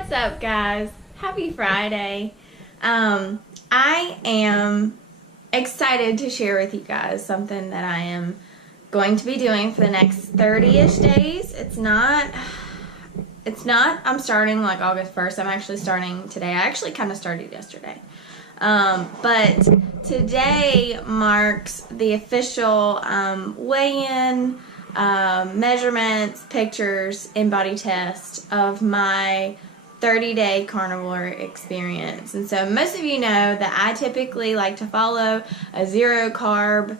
What's up, guys? Happy Friday. I am excited to share with you guys something that I am going to be doing for the next 30-ish days. It's not, I'm starting like August 1st. I'm actually starting today. I actually kind of started yesterday. But today marks the official weigh-in, measurements, pictures, Inbody test of my 30-day carnivore experience. And so most of you know that I typically like to follow a zero-carb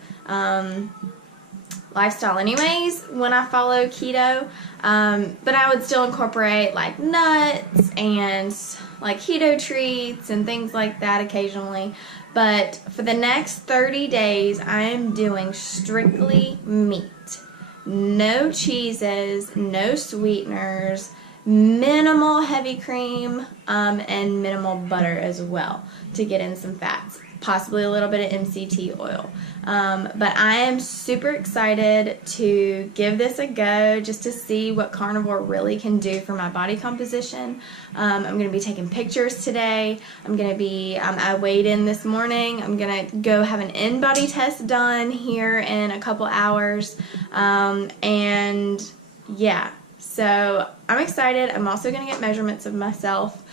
lifestyle anyways when I follow keto, but I would still incorporate like nuts and like keto treats and things like that occasionally. But for the next 30 days I am doing strictly meat. No cheeses, no sweeteners, minimal heavy cream, and minimal butter as well to get in some fats, possibly a little bit of MCT oil. But I am super excited to give this a go just to see what carnivore really can do for my body composition. I'm going to be taking pictures today. I'm going to be, I weighed in this morning. I'm going to go have an Inbody test done here in a couple hours. And yeah, so I'm excited. I'm also going to get measurements of myself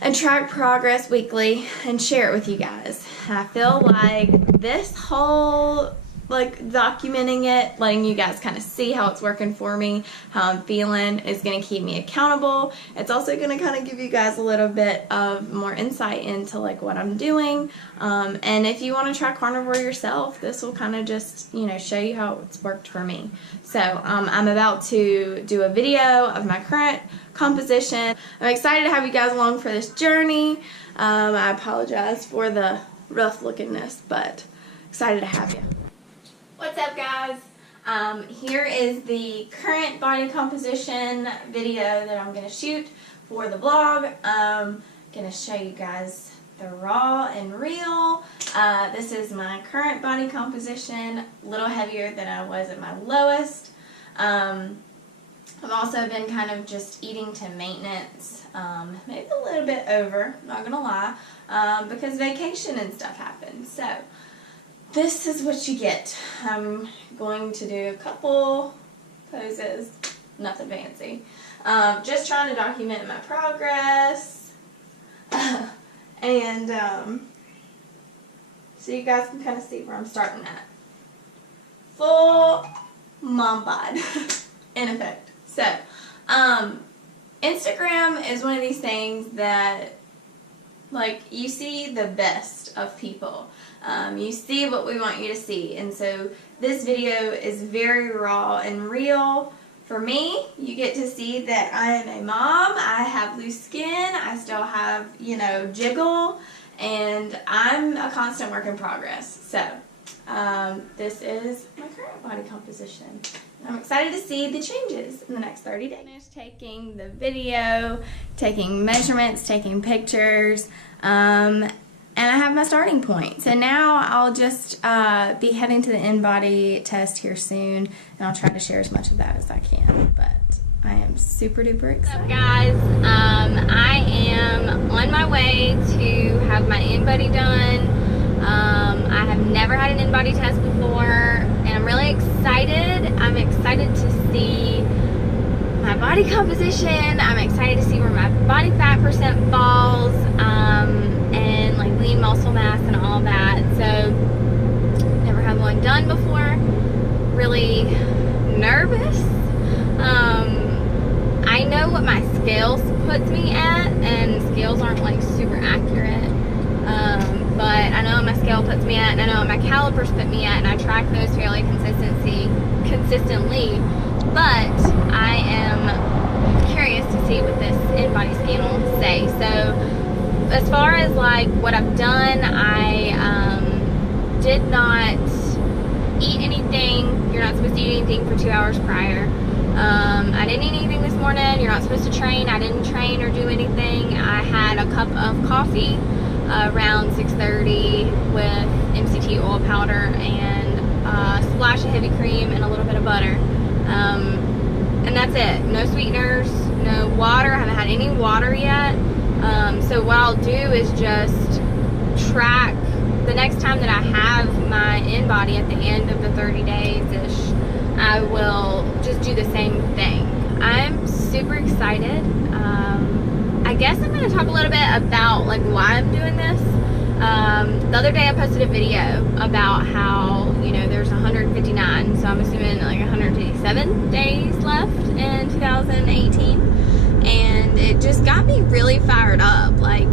and track progress weekly and share it with you guys. I feel like this whole documenting it, letting you guys kind of see how it's working for me, how I'm feeling, is going to keep me accountable. It's also going to kind of give you guys a little bit of more insight into like what I'm doing. And if you want to try carnivore yourself, this will kind of just, you know, show you how it's worked for me. So I'm about to do a video of my current composition. I'm excited to have you guys along for this journey. I apologize for the rough lookingness, but excited to have you. What's up, guys? Here is the current body composition video that I'm going to shoot for the vlog. I'm going to show you guys the raw and real. This is my current body composition, a little heavier than I was at my lowest. I've also been kind of just eating to maintenance, maybe a little bit over, not going to lie, because vacation and stuff happened. So this is what you get. I'm going to do a couple poses, nothing fancy. Just trying to document my progress. And so you guys can kind of see where I'm starting at. Full mom bod in effect. So, Instagram is one of these things that, like, you see the best of people. You see what we want you to see. And so this video is very raw and real. For me, you get to see that I am a mom. I have loose skin. I still have, you know, jiggle. And I'm a constant work in progress. So this is my current body composition. I'm excited to see the changes in the next 30 days. Finished taking the video, taking measurements, taking pictures, and I have my starting point. So now I'll just be heading to the Inbody test here soon, and I'll try to share as much of that as I can. But I am super duper excited. What's up, guys? I am on my way to have my Inbody done. I have never had an Inbody test before, and I'm really excited. I'm excited to see my body composition. I'm excited to see where my body fat percent falls, and like lean muscle mass and all that. So, never had one done before. Really nervous. I know what my scales puts me at, and scales aren't like super accurate. But I know what my scale puts me at, and I know what my calipers put me at, and I track those fairly consistently. But I am curious to see what this Inbody scan will say. So as far as like what I've done, I did not eat anything. You're not supposed to eat anything for 2 hours prior. I didn't eat anything this morning. You're not supposed to train. I didn't train or do anything. I had a cup of coffee around 6:30 with MCT oil powder and a splash of heavy cream and a little bit of butter. And that's it. No sweeteners, no water. I haven't had any water yet. So what I'll do is just track the next time that I have my Inbody at the end of the 30 days-ish. I will just do the same thing. I'm super excited. I guess I'm going to talk a little bit about like why I'm doing this. The other day I posted a video about how, you know, there's 159, so I'm assuming like 157 days left in 2018, and it just got me really fired up. Like,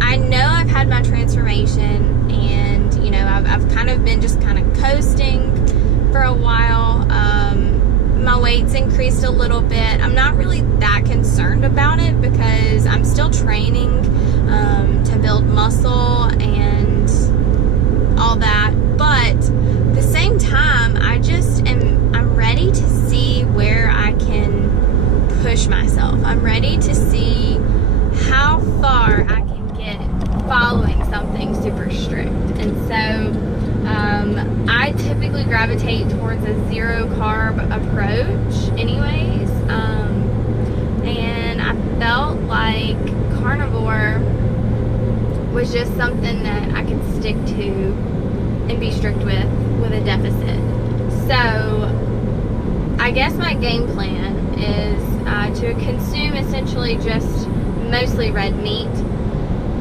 I know I've had my transformation, and you know, I've kind of been just kind of coasting for a while. My weight's increased a little bit. I'm not really that concerned about it because I'm still training to build muscle and all that, but at the same time I'm ready to see where I can push myself. I'm ready to see how far I can get following something super strict. And so I typically gravitate towards a zero carb approach anyways, and I felt like carnivore was just something that I could stick to and be strict with a deficit. So I guess my game plan is to consume essentially just mostly red meat,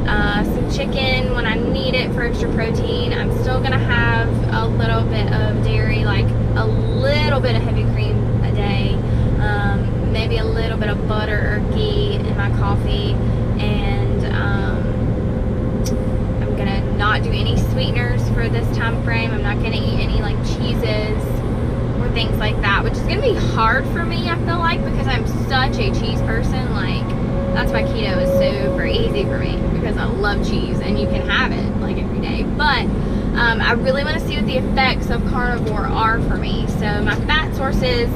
some chicken when I need it for extra protein. I'm still gonna have a little bit of dairy, like a little bit of heavy cream a day, maybe a little bit of butter or ghee in my coffee, and I'm gonna not do any sweeteners for this time frame. I'm not gonna eat any like cheeses or things like that, which is gonna be hard for me, I feel like, because I'm such a cheese person. Like, that's why keto is super easy for me, because I love cheese and you can have it like every day. But I really want to see what the effects of carnivore are for me. So my fat sources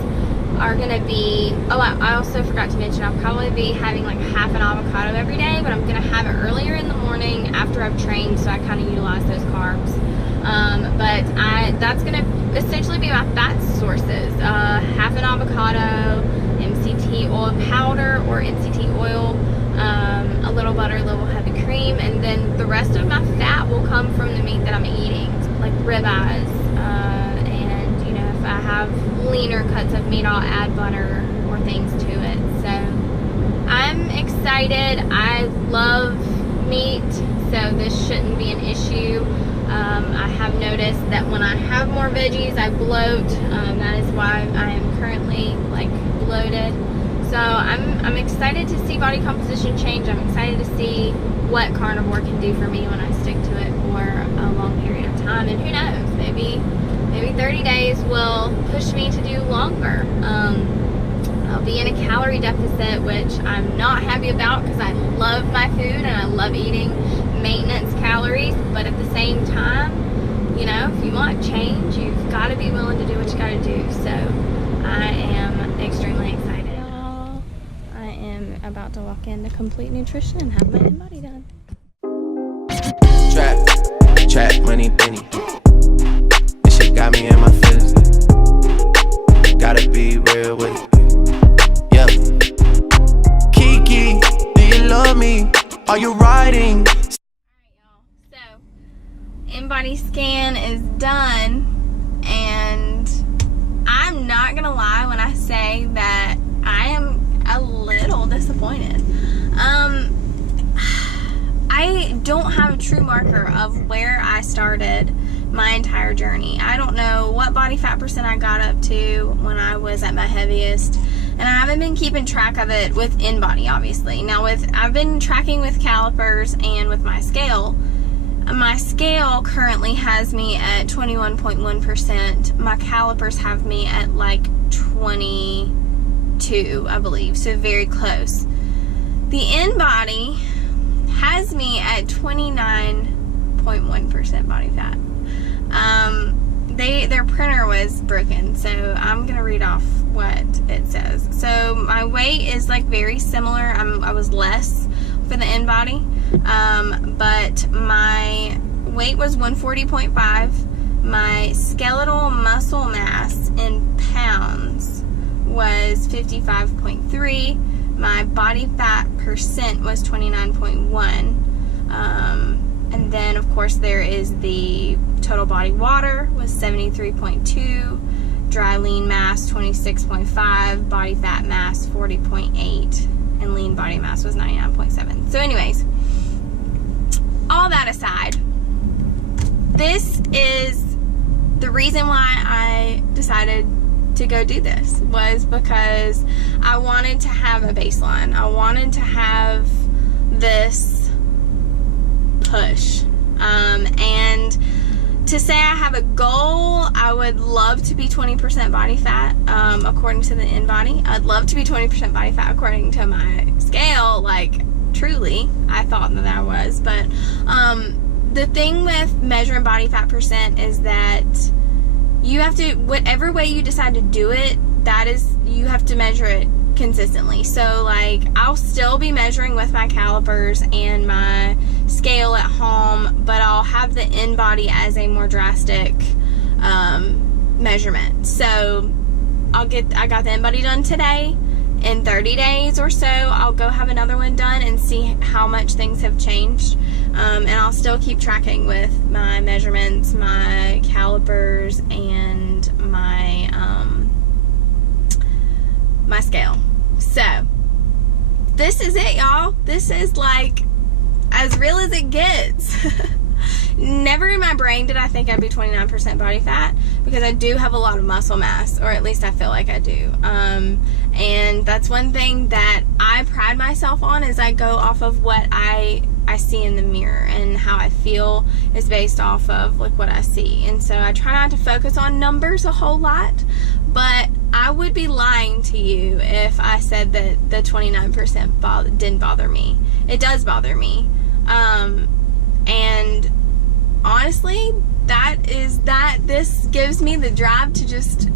are going to be, oh, I also forgot to mention, I'll probably be having like half an avocado every day, but I'm going to have it earlier in the morning after I've trained, so I kind of utilize those carbs. But that's going to essentially be my fat sources. Half an avocado, MCT oil powder or MCT oil, a little butter, a little heavy cream, and then the rest of my fat will come from the meat that I'm eating, like ribeyes, and you know, if I have leaner cuts of meat, I'll add butter or things to it. So I'm excited. I love meat, so this shouldn't be an issue. I have noticed that when I have more veggies, I bloat. That is why I am currently like bloated. So I'm excited to see body composition change. I'm excited to see what carnivore can do for me when I stick to it for a long period of time. And who knows, maybe 30 days will push me to do longer. I'll be in a calorie deficit, which I'm not happy about because I love my food and I love eating maintenance calories, but at the same time, you know, if you want change, you've got to be willing to do what you got to do. So I am extremely excited. I am about to walk into Complete Nutrition and have my Inbody done. Trap, money, penny. This shit got me in my feelings. Gotta be real with it. Yeah. Kiki, do you love me? Are you riding? Inbody scan is done, and I'm not gonna lie when I say that I am a little disappointed. I don't have a true marker of where I started my entire journey. I don't know what body fat percent I got up to when I was at my heaviest, and I haven't been keeping track of it with Inbody, obviously. Now I've been tracking with calipers and with my scale. My scale currently has me at 21.1%. My calipers have me at like 22, I believe, so very close. The Inbody has me at 29.1% body fat. Their printer was broken, so I'm gonna read off what it says. So my weight is like very similar. I was less for the Inbody, but my weight was 140.5. My skeletal muscle mass in pounds was 55.3. my body fat percent was 29.1. And then, of course, there is the total body water was 73.2, dry lean mass 26.5, body fat mass 40.8, and lean body mass was 99.7. So anyways, all that aside, this is the reason why I decided to go do this, was because I wanted to have a baseline. I wanted to have this push. And to say I have a goal, I would love to be 20% body fat, according to the Inbody. I'd love to be 20% body fat according to my scale, like, truly, I thought that I was. But the thing with measuring body fat percent is that you have to, whatever way you decide to do it, that is, you have to measure it consistently. So, like, I'll still be measuring with my calipers and my scale at home, but I'll have the Inbody as a more drastic measurement. So I got the Inbody done today. In 30 days or so, I'll go have another one done and see how much things have changed. And I'll still keep tracking with my measurements, my calipers, and my my scale. So this is it, y'all. This is like as real as it gets. Never in my brain did I think I'd be 29% body fat, because I do have a lot of muscle mass, or at least I feel like I do. And that's one thing that I pride myself on, is I go off of what I see in the mirror, and how I feel is based off of like what I see. And so I try not to focus on numbers a whole lot, but I would be lying to you if I said that the 29% didn't bother me. It does bother me. And honestly, this gives me the drive to just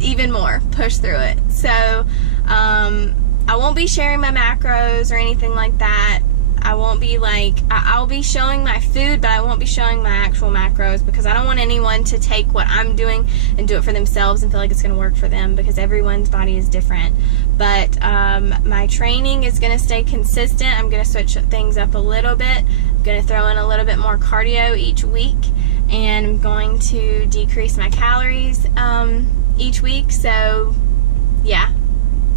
even more push through it. So I won't be sharing my macros or anything like that. I won't be like, I'll be showing my food, but I won't be showing my actual macros, because I don't want anyone to take what I'm doing and do it for themselves and feel like it's going to work for them, because everyone's body is different. But my training is going to stay consistent. I'm going to switch things up a little bit. I'm going to throw in a little bit more cardio each week, and I'm going to decrease my calories each week. So yeah,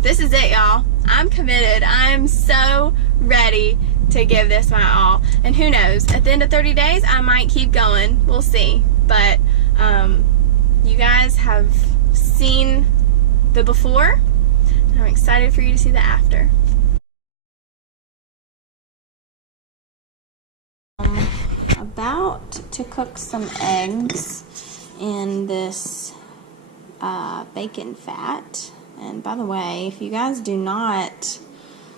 this is it, y'all. I'm committed. I'm so ready to give this my all. And who knows, at the end of 30 days I might keep going. We'll see. But you guys have seen the before, and I'm excited for you to see the after. About to cook some eggs in this bacon fat. And by the way, if you guys do not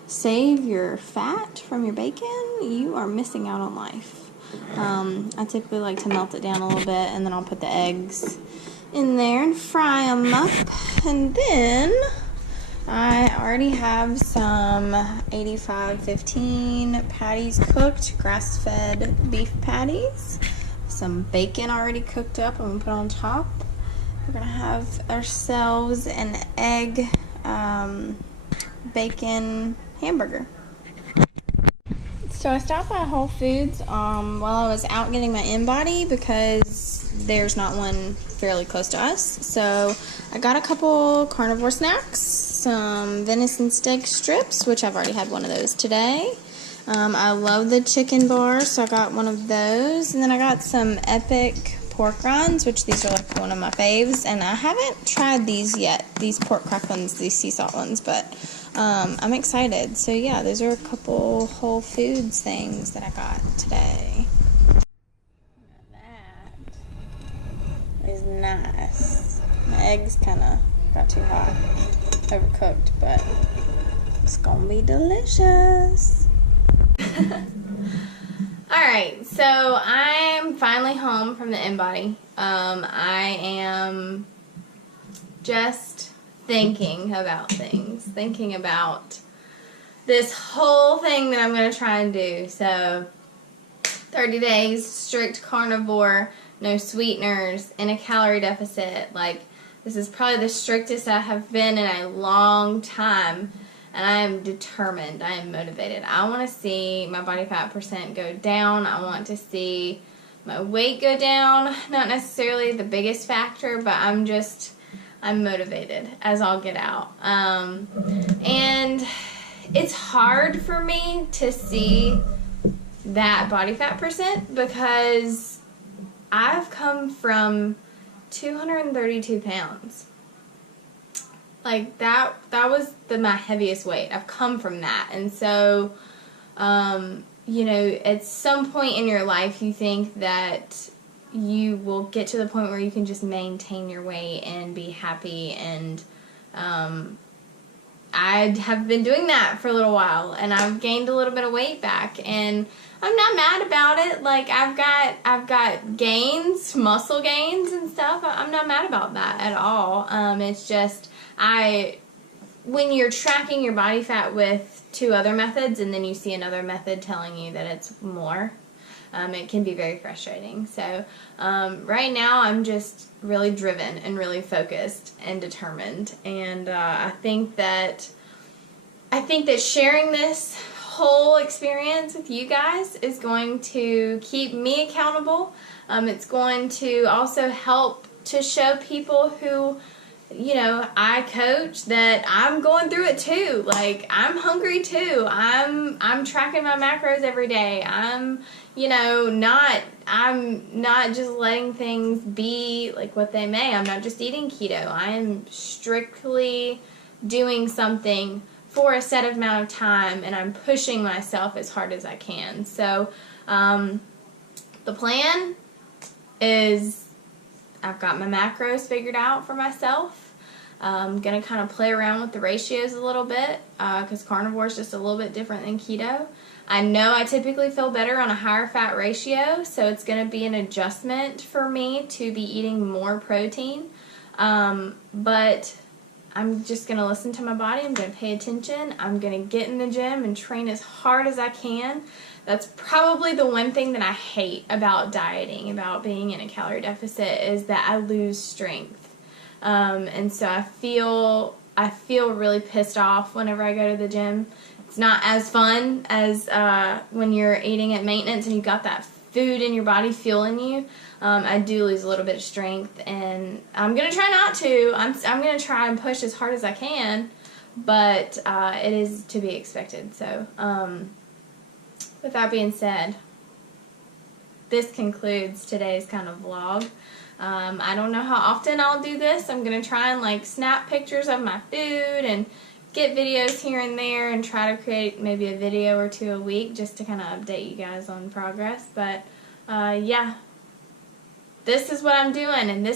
save your fat from your bacon, you are missing out on life. I typically like to melt it down a little bit, and then I'll put the eggs in there and fry them up. And then I already have some 85-15 patties cooked, grass-fed beef patties. Some bacon already cooked up, I'm going to put on top. We're going to have ourselves an egg bacon hamburger. So I stopped by Whole Foods while I was out getting my Inbody, because there's not one fairly close to us. So I got a couple carnivore snacks, some venison steak strips, which I've already had one of those today. I love the chicken bars, so I got one of those. And then I got some Epic pork rinds, which these are like one of my faves. And I haven't tried these yet, these pork crack ones, these sea salt ones, but I'm excited. So yeah, those are a couple Whole Foods things that I got today. That is nice. My eggs kind of got too hot, overcooked, but it's gonna be delicious. Alright, so I'm finally home from the Inbody. I am just thinking about things, thinking about this whole thing that I'm going to try and do. So 30 days, strict carnivore, no sweeteners, in a calorie deficit. Like, this is probably the strictest I have been in a long time. and I am determined. I am motivated. I want to see my body fat percent go down. I want to see my weight go down. Not necessarily the biggest factor, but I'm motivated as all get out. And it's hard for me to see that body fat percent because I've come from 232 pounds. Like that was my heaviest weight. I've come from that. And so, you know, at some point in your life you think that you will get to the point where you can just maintain your weight and be happy, and I have been doing that for a little while, and I've gained a little bit of weight back, and I'm not mad about it. Like I've got gains, muscle gains and stuff. I'm not mad about that at all. It's just when you're tracking your body fat with 2 other methods and then you see another method telling you that it's more, it can be very frustrating. So right now I'm just really driven and really focused and determined, and I think that sharing this whole experience with you guys is going to keep me accountable. It's going to also help to show people who, you know, I coach that I'm going through it too. Like I'm hungry too. I'm tracking my macros every day. I'm not just letting things be like what they may. I'm not just eating keto. I am strictly doing something for a set amount of time, and I'm pushing myself as hard as I can. So the plan is I've got my macros figured out for myself. I'm going to kind of play around with the ratios a little bit because carnivore is just a little bit different than keto. I know I typically feel better on a higher fat ratio, so it's going to be an adjustment for me to be eating more protein. But I'm just going to listen to my body. I'm going to pay attention. I'm going to get in the gym and train as hard as I can. That's probably the one thing that I hate about dieting, about being in a calorie deficit, is that I lose strength. And so I feel really pissed off whenever I go to the gym. It's not as fun as when you're eating at maintenance and you've got that food in your body fueling you. I do lose a little bit of strength, and I'm going to try not to. I'm going to try and push as hard as I can, but it is to be expected. So with that being said, this concludes today's kind of vlog. I don't know how often I'll do this. I'm going to try and like snap pictures of my food and get videos here and there and try to create maybe a video or 2 a week just to kind of update you guys on progress. But yeah, this is what I'm doing, and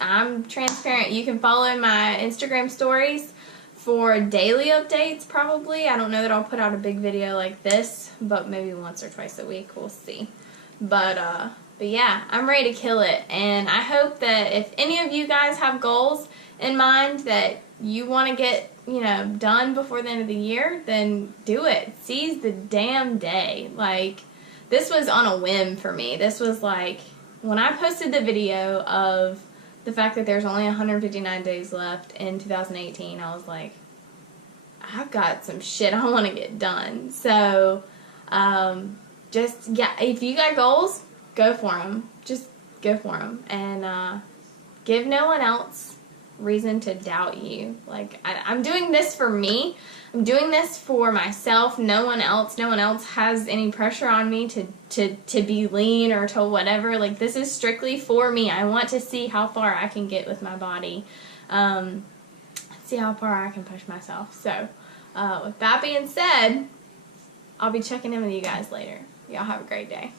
I'm transparent. You can follow my Instagram stories for daily updates probably. I don't know that I'll put out a big video like this, but maybe once or twice a week, we'll see. But yeah, I'm ready to kill it, and I hope that if any of you guys have goals in mind that you want to get, you know, done before the end of the year, then do it. Seize the damn day. Like, this was on a whim for me. This was like, when I posted the video of the fact that there's only 159 days left in 2018, I was like, I've got some shit I want to get done. So, yeah, if you got goals, go for them. Just go for them. And give no one else reason to doubt you. Like, I'm doing this for me. I'm doing this for myself. No one else has any pressure on me to be lean or to whatever. Like, this is strictly for me. I want to see how far I can get with my body. See how far I can push myself. So, with that being said, I'll be checking in with you guys later. Y'all have a great day.